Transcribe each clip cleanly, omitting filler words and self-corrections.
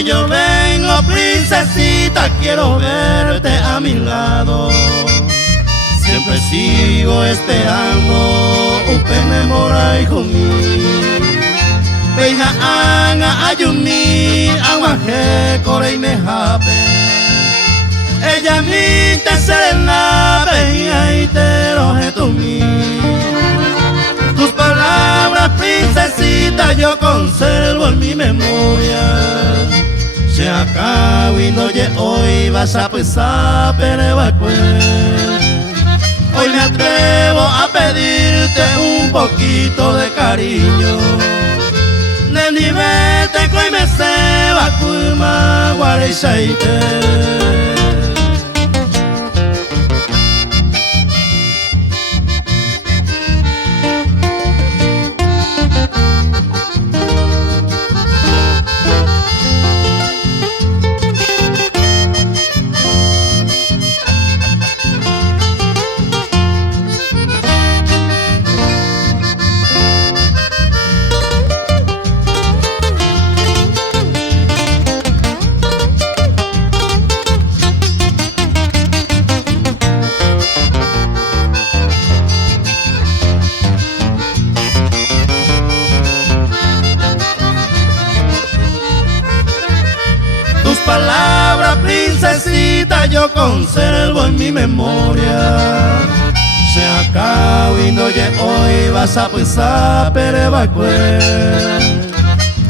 Hoy yo vengo, princesita, quiero verte a mi lado. Siempre sigo esperando upene morai jumi. Peja anga ayumi, aguaje corei me jape. Ella mi te serena, peja y te roje tu mi. Tus palabras, princesita, yo conservo en mi memoria. Se acabó y no ye hoy vas a pensar, pero hoy me atrevo a pedirte un poquito de cariño. Neni vete coi me seba kulma guareishaite. Tus palabras, princesita, yo conservo en mi memoria. Se acabó y no ye hoy vas a pensar, pero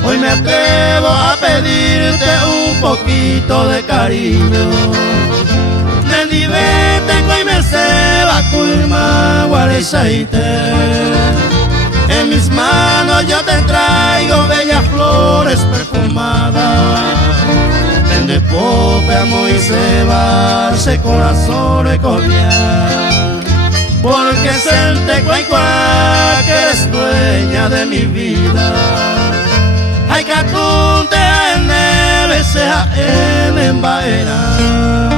hoy me atrevo a pedirte un poquito de cariño. Neni vete coi me seba kulma guareishaite. En mis manos yo te traigo bellas flores perfumadas. Vende pope amo y se va ese corazón cordial. Porque sente cuay que eres dueña de mi vida. Hay que atunte en neve sea en embaera.